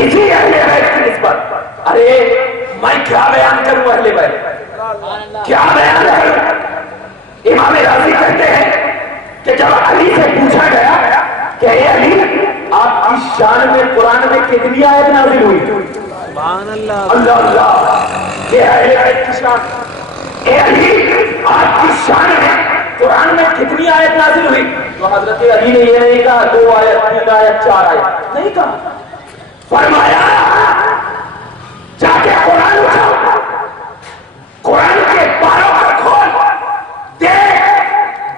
اسی اہل بیت کی نسبت. ارے میں کیا بیان کروں اہل بیت, کیا بیان کروں. امام راضی کہتے ہیں کہ جب علی سے پوچھا گیا کہ اے علی آپ کی شان میں قرآن میں کتنی آیت نازل ہوئی؟ سبحان اللہ. اللہ اللہ, یہ اہل بیت کی شان. اے علی آپ کی شان میں قرآن میں کتنی آیت نازل ہوئی؟ تو حضرت علی نے یہ نہیں کہا 2 آیت 3 آیت 4 آیت, نہیں کہا. فرمایا جا کے قرآن اٹھا, قرآن کے پاروں پر کھول دیکھ,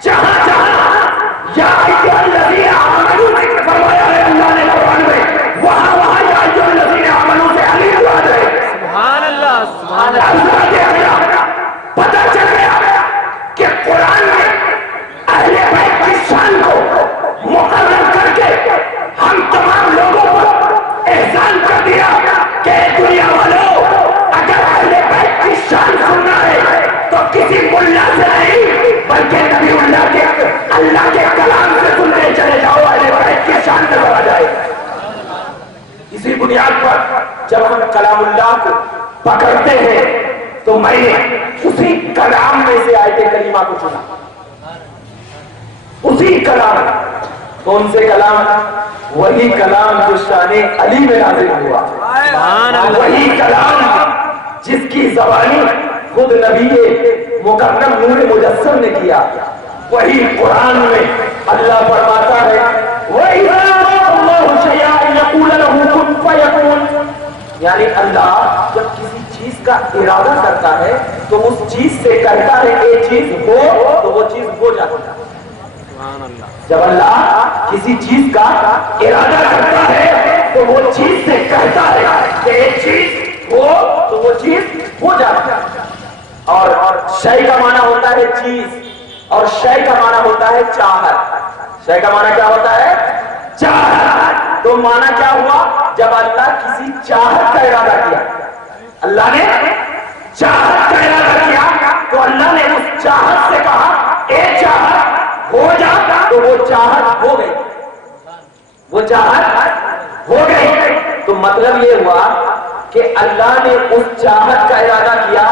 جہاں جہاں یا ایھا الذین آمنوا فرمایا ہے اللہ نے قرآن میں, وہاں وہاں یا ایھا الذین آمنوا سے علی مراد ہے. سبحان اللہ. سبحان اللہ. پتہ چل گیا کہ قرآن میں اہل بیت کی شان کو مقرر کر کے ہم تمام لوگوں کو احسان کر دیا کہ دنیا والوں اگر اہل بیت کی شان سننا ہے تو کسی ملا سے نہیں بلکہ نبی اللہ کے کلام سے سنتے چلے جاؤ, اہل بیت کی شان نظر آ جائے. اسی بنیاد پر جب ہم کلام اللہ کو پکڑتے ہیں تو میں نے اسی کلام میں سے آیت کریمہ کو چنا. اسی کلام, کون سے کلام؟ وہی کلام جو شان علی میں نازل ہوا, وہی کلام جس کی زبانی خود نبی مکرم نور مجسم نے کیا. وہی قرآن میں اللہ فرماتا ہے وَإِذَا أَرَادَ اللَّهُ شَيْئًا يَقُولُ لَهُ كُن فَيَكُونُ, یعنی اللہ جب کسی چیز کا ارادہ کرتا ہے تو اس چیز سے کہتا ہے یہ چیز ہو تو وہ چیز ہو جاتی ہے. جب اللہ کسی چیز کا ارادہ کرتا ہے تو وہ چیز سے کہتا ہے کہ یہ چیز ہو تو وہ چیز ہو جاتی ہے. اور شے کا معنی ہوتا ہے چیز, اور شے کا معنی ہوتا ہے چاہت. شے کا معنی کیا ہوتا ہے؟ چاہت. تو معنی کیا ہوا؟ جب اللہ کسی چاہت کا ارادہ کیا, اللہ نے چاہت کا ارادہ کیا تو اللہ نے اس چاہت سے کہا اے چاہت ہو جا, تو وہ چاہت ہو گئی, وہ چاہت ہو گئی. تو مطلب یہ ہوا کہ اللہ نے اس چاہت کا ارادہ کیا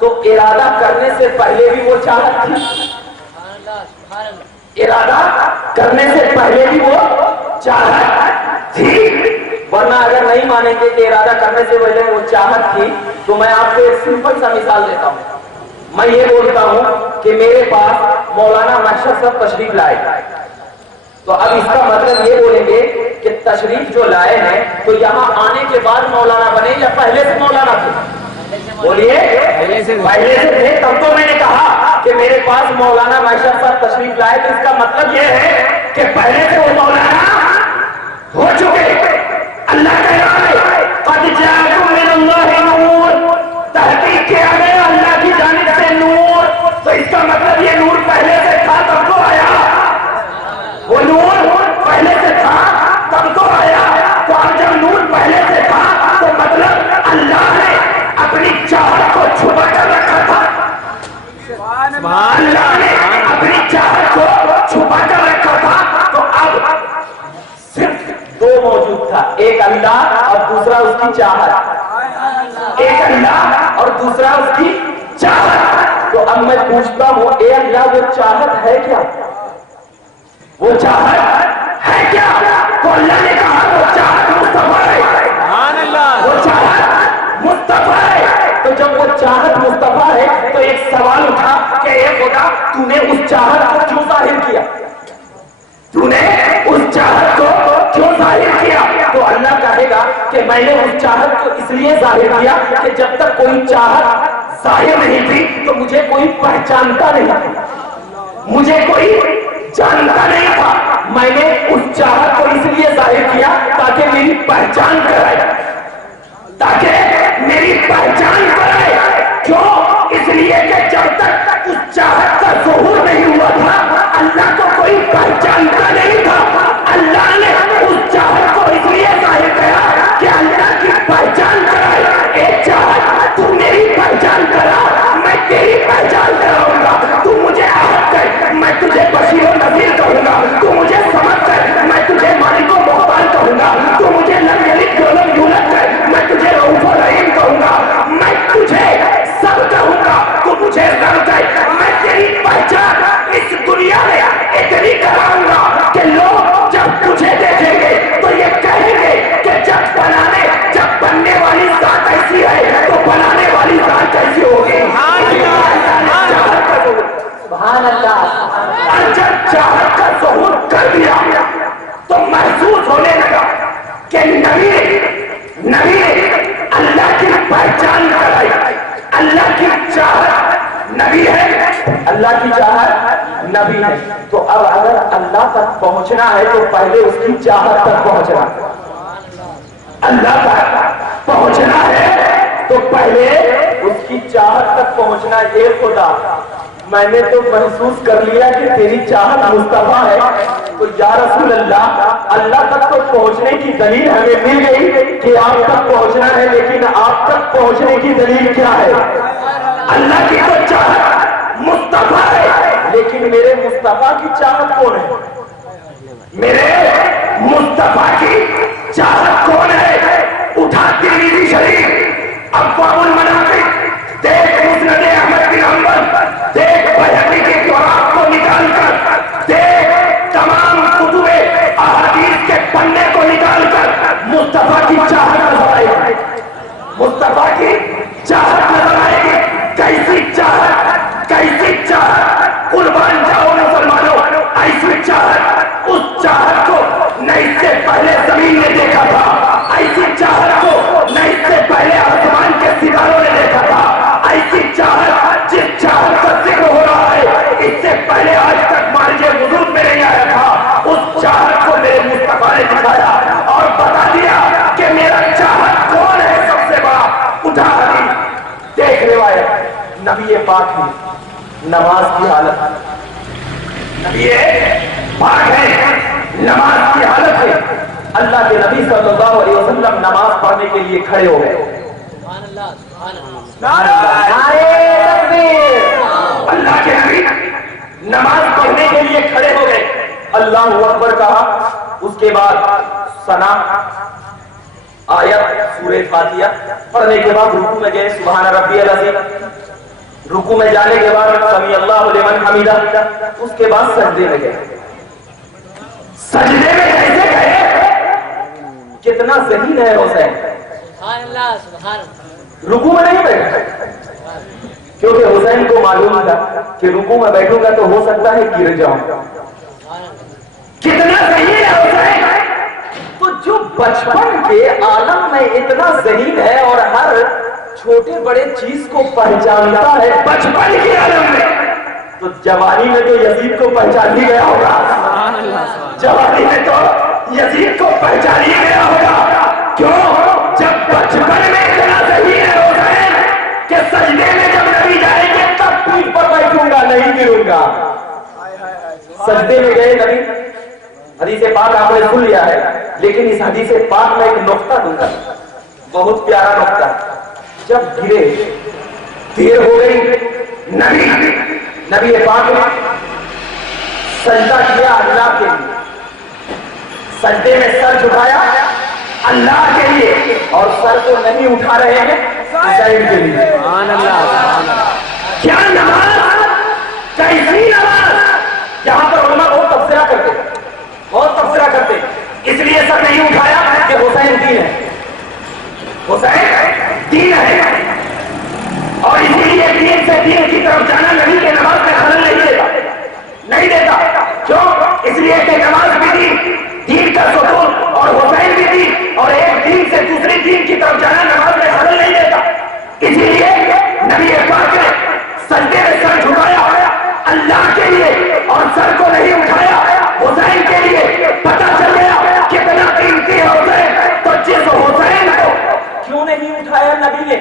تو ارادہ کرنے سے پہلے بھی وہ چاہت تھی, ارادہ کرنے سے پہلے بھی وہ چاہت تھی. ورنہ اگر نہیں مانیں گے کہ ارادہ کرنے سے پہلے وہ چاہت تھی تو میں آپ کو ایک سمپل سا مثال دیتا ہوں. میں یہ بولتا ہوں کہ میرے پاس مولانا محشر صاحب تشریف لائے, تو اب اس کا مطلب یہ بولیں گے کہ تشریف جو لائے ہیں تو یہاں آنے کے بعد مولانا بنے یا پہلے سے مولانا تھے؟ بولیے پہلے سے تھے. تب تو میں نے کہا کہ میرے پاس مولانا محشر صاحب تشریف لائے, تو اس کا مطلب یہ ہے کہ پہلے سے وہ مولانا ہو چکے. اللہ کہہ رہا ہے قد جاءکم من اللہ نور, تحقیق کیا گیا اللہ کی جانب سے نور. تو اس کا مطلب یہ نور پہلے سے تھا تب تو آیا, وہ نور پہلے سے تھا تب تو آیا. تو اب جب نور پہلے سے تھا تو مطلب اللہ نے اپنی چاہت کو چھپا کر رکھا تھا, اللہ نے اپنی چاہت کو چھپا کر رکھا تھا. تو اب صرف 2 موجود تھا, ایک اللہ اور دوسرا اس کی چاہت, ایک اللہ اور دوسرا اس کی چاہت. تو اب میں پوچھتا ہوں اے اللہ وہ چاہت ہے کیا؟ وہ چاہت ہے کیا؟ تو اللہ نے کہا وہ چاہت مصطفیٰ ہے, وہ چاہت مصطفیٰ ہے. تو جب وہ چاہت مصطفیٰ ہے تو ایک سوال اٹھا کہ اے خدا تو نے اس چاہت کو کیوں ظاہر کیا, تو نے اس چاہت کو کیوں ظاہر کیا؟ تو اللہ کہے گا کہ میں نے اس چاہت کو اس لیے ظاہر کیا کہ جب تک کوئی چاہت ظاہر نہیں تھی تو مجھے کوئی پہچانتا نہیں تھا, مجھے کوئی جانتا نہیں تھا. میں نے اس چاہت کو اس لیے ظاہر کیا تاکہ میری پہچان کرائے, تاکہ میری پہچان کرائے. کیوں؟ اس لیے کہ جب تک اس چاہت کا ظہور نہیں ہوا تھا اللہ کو کوئی پہچانتا نہیں تھا. اللہ نے اس چاہت کو اس لیے ظاہر کیا کہ اللہ کی پہچان کرائے. ایک چاہت تو میری پہچان کرا, میں تیری پہچان کراؤں گا. تو مجھے عہد کر, میں تجھے بشیر و نذیر کہوں گا. تو مجھے سمجھ کر, میں تجھے مالک و محتاج کہوں گا. تو اللہ کی چاہت نبی ہے. تو اب اگر اللہ تک پہنچنا ہے تو پہلے اس کی چاہت تک پہنچنا. اللہ تک پہنچنا ہے تو پہلے اس کی چاہت تک پہنچنا. اے خدا میں نے تو محسوس کر لیا کہ تیری چاہت مصطفیٰ ہے, تو یا رسول اللہ اللہ تک تو پہنچنے کی دلیل ہمیں مل گئی کہ آپ تک پہنچنا ہے, لیکن آپ تک پہنچنے کی دلیل کیا ہے؟ اللہ کی تو چاہت مصطفیٰ ہے, لیکن میرے مصطفیٰ کی چاہت کون ہے؟ میرے مصطفیٰ کی چاہت کون ہے؟ اٹھا ترمذی شریف ابواب المناقب دیکھ, مسند احمد بن حنبل دیکھ, بہقی کے اوراق کو نکال کر دیکھ, تمام کتب احادیث کے پنے کو نکال کر مصطفیٰ کی چاہت نظر آئے گی. مصطفیٰ کی چاہت نظر آئے گی. کیسی چاہت, کیسی چاہت, قربان جاؤ مسلمانوں, ایسی چاہت, اس چاہت کو نہ اس سے پہلے زمین نے دیکھا تھا, ایسی چاہت کو نہ اس سے پہلے آسمان کے ستاروں نے دیکھا تھا, ایسی چاہت جس چاہت کا ذکر ہو رہا ہے اس سے پہلے آج تک مارج وجود میں نہیں آیا تھا. اس چاہت کو میرے مصطفیٰ نے دکھایا اور بتا دیا کہ میرا چاہت کون ہے سب سے بڑا. اٹھا حدیث دیکھ روایت نبی پاک کی نماز کی حالت, نبی پاک ہے نماز کی حالت ہے. اللہ کے نبی صلی اللہ علیہ وسلم نماز پڑھنے کے لیے کھڑے ہو گئے. اللہ کے نبی نماز پڑھنے کے لیے کھڑے ہو گئے, اللہ اکبر کہا, اس کے بعد ثنا آیت سورہ فاتحہ پڑھنے کے بعد رکوع میں گئے, سبحان ربی العظیم. رکوع میں جانے کے بعد سمیع اللہ لمن حمیدہ, اس کے بعد سجدے میں گئے. سجدے میں کیسے گئے؟ کتنا ذہین ہے حسین. رکوع میں نہیں بیٹھے کیونکہ حسین کو معلوم تھا کہ رکوع میں بیٹھوں گا تو ہو سکتا ہے گر جاؤں. کتنا ذہین ہے حسین. تو جو بچپن کے عالم میں اتنا ذہین ہے اور ہر چھوٹے بڑے چیز کو پہچانتا ہے بچپن کے عالم میں, تو جوانی میں تو یزید کو پہچان ہی گیا ہوگا. جوانی میں تو یزید کو پہچان ہی گیا ہوگا. کیوں؟ جب بچپن میں اتنا ذہین ہے حسین کہ سجدے میں جب نبی جائیں گے تب پیٹھ پر بیٹھوں گا, نہیں گروں گا. سجدے میں گئے نبی, حدیث پاک آپ نے سن لیا ہے, لیکن اس حدیث پاک میں ایک نقطہ دوں گا, بہت پیارا نقطہ. جب گرے دیر ہو گئی, نبی پاک نے سجدہ کیا اللہ کے لیے, سجدے میں سر جھکایا اللہ کے لیے, اور سر کو نہیں اٹھا رہے ہیں حسین کے لیے. کیا نماز, کیسی نماز. یہاں پر علماء بہت تبصرہ کرتے, بہت تبصرہ کرتے. اس لیے سر نہیں اٹھایا کہ حسین دین ہے, حسین دین ہے, اور اسی لیے دین سے دین کی طرف جانا نبی کے نماز میں خلل نہیں دیتا, نہیں دیتا. کیوں؟ اس لیے کہ نماز بھی دین کا ستون, اور حسین بھی دین, اور ایک دین سے دوسری دین کی طرف جانا نماز میں خلل نہیں دیتا. اسی لیے نبی پاک نے سجدے میں سر جھکایا اللہ کے لیے اور سر کو نہیں اٹھایا حسین کے لیے. پتہ چل گیا کتنا قیمتی ہے حسین. تو جس حسین کو کیوں نہیں اٹھایا نبی نے,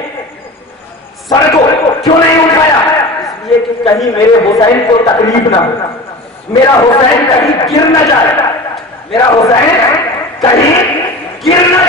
سر کو کیوں نہیں اٹھایا؟ اس لیے کہ کہیں میرے حسین کو تکلیف نہ ہو, میرا حسین کہیں گر نہ جائے, میرا حسین کہیں گر نہ